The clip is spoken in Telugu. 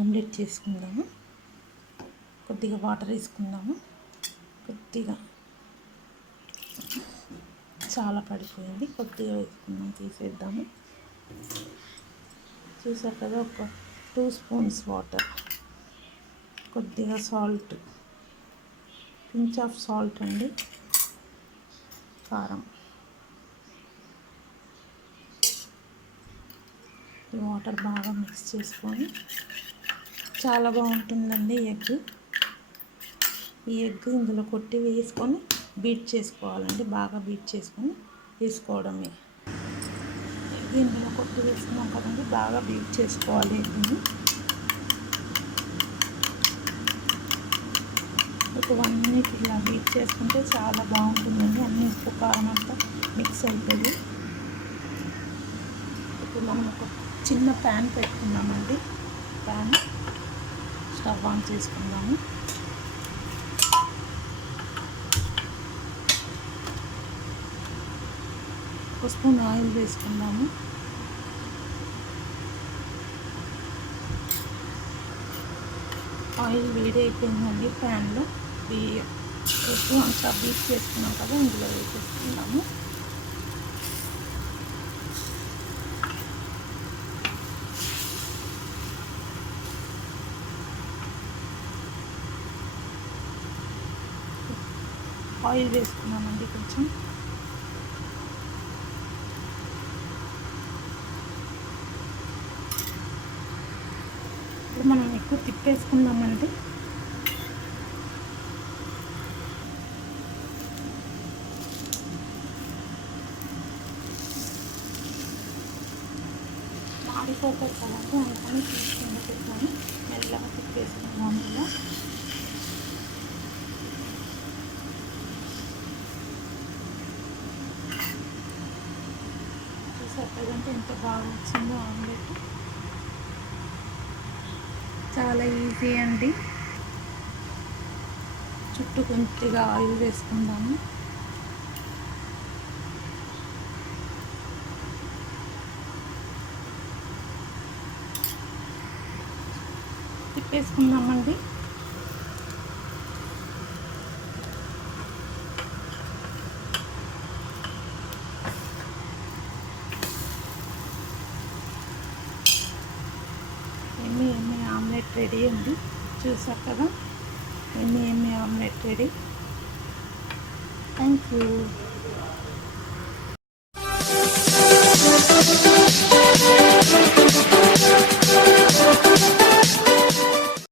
ఆమ్లెట్ చేసుకుందాము. కొద్దిగా వాటర్ వేసుకుందాము. కొద్దిగా చాలా పడిపోయింది, కొద్దిగా వేసుకుందాం, తీసేద్దాము. చూసారు కదా, ఒక 2 స్పూన్స్ వాటర్, కొద్దిగా సాల్ట్, పించ్ ఆఫ్ సాల్ట్ అండి, కారం. ఈ వాటర్ బాగా మిక్స్ చేసుకొని, చాలా బాగుంటుందండి ఎగ్. ఈ ఎగ్ ఇందులో కొట్టి వేసుకొని బీట్ చేసుకోవాలండి, బాగా బీట్ చేసుకొని వేసుకోవడమే. ఎగ్ ఇందులో కొట్టి వేసుకున్నాం కదండి, బాగా బీట్ చేసుకోవాలి ఎగ్ని. ఒక 1 minute ఇలా బీట్ చేసుకుంటే చాలా బాగుంటుందండి. అన్ని ఉప్పు కారం అంతా మిక్స్ అవుతుంది. ఇప్పుడు మనం ఒక చిన్న ప్యాన్ పెట్టుకున్నామండి. ప్యాన్ స్టవ్ ఆన్ చేసుకుందాము. ఒక స్పూన్ ఆయిల్ వేసుకుందాము. ఆయిల్ వేడి అయిపోయిందండి. ప్యాన్లో ఎగ్ అంతా బీట్ చేసుకున్నాం కదా, ఇందులో వేసేసుకుందాము. ఆయిల్ వేసుకున్నామండి కొంచెం. ఇప్పుడు మనం ఎక్కువ తిప్పేసుకున్నామండి. మాడిపోతాయి కదండి, అందుకని తీసుకుని పెట్టాను. మెల్లగా తిప్పేసుకున్నాము. ఇలా చూసారు కదంటే ఎంత బాగా వచ్చిందో ఆమ్లెట్. చాలా ఈజీ అండి. చుట్టూ కొద్దిగా ఆయిల్ వేసుకుందాము. తిప్పేసుకుందామండి. ఎమ్మి ఆమ్లెట్ రెడీ అండి. చూసారు కదా, ఎమ్మి ఆమ్లెట్ రెడీ. Thank you.